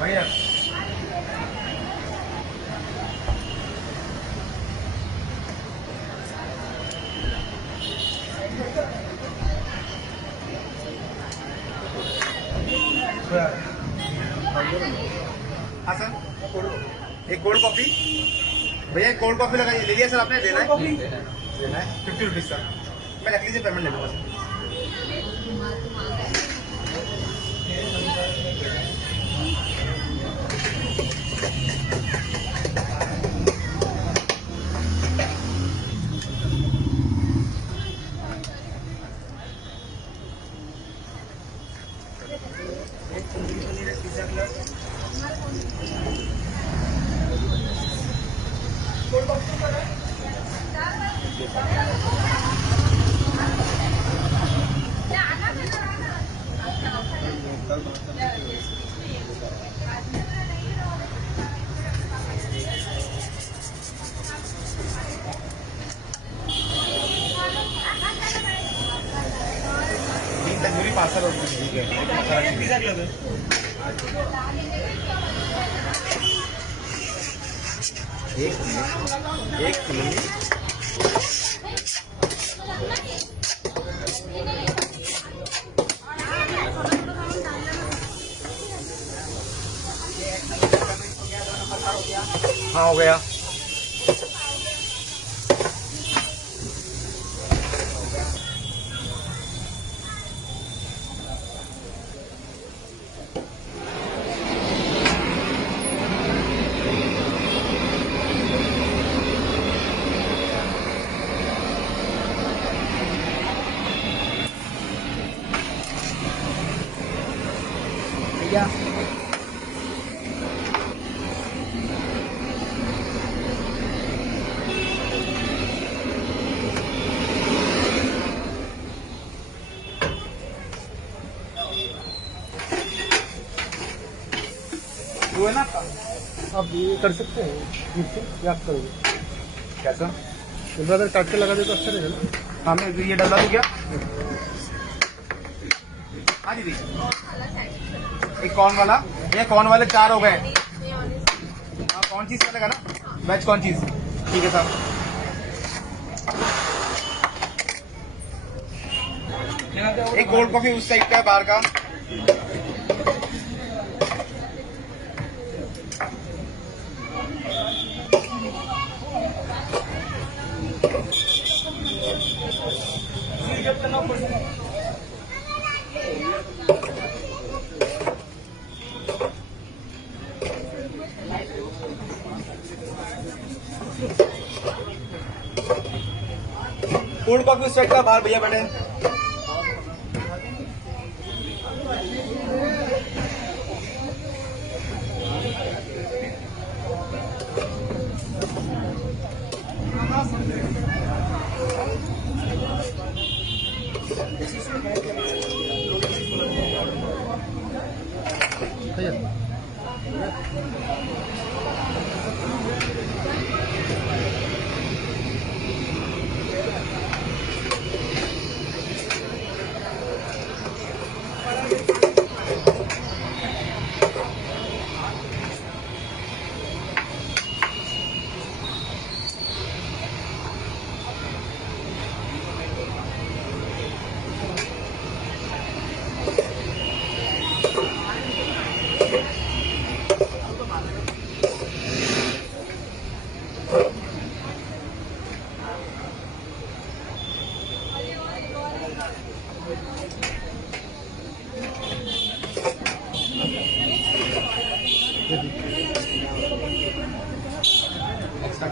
भैया हाँ सर, एक कोल्ड कॉफी। भैया एक कोल्ड कॉफी लगाइए। ले लिया सर आपने? लेना है? लेना है 50 रुपीज़ सर। मैं रख लीजिए, पेमेंट ले लूँगा सर। तंदूरी पार्सल हो गई। ठीक है, एक मिनट। हाँ हो गया। भैया वो है ना, आप ये कर सकते हैं या आप करोगे कैसा? ब्रदर काट के लगा दे तो अच्छा रहेगा ना। हाँ मैं ये डलवा दूँ क्या? हाँ दीदी, एक कॉर्न वाला। ये कॉर्न वाले 4 हो गए। हाँ कौन चीज़ चलेगा ना? वेज कौन चीज़? ठीक है साहब। एक कोल्ड कॉफी उस टाइप का है बाहर का। कोल्ड कॉफी उस साइड का बाहर भैया बैठे। एक्स्ट्रा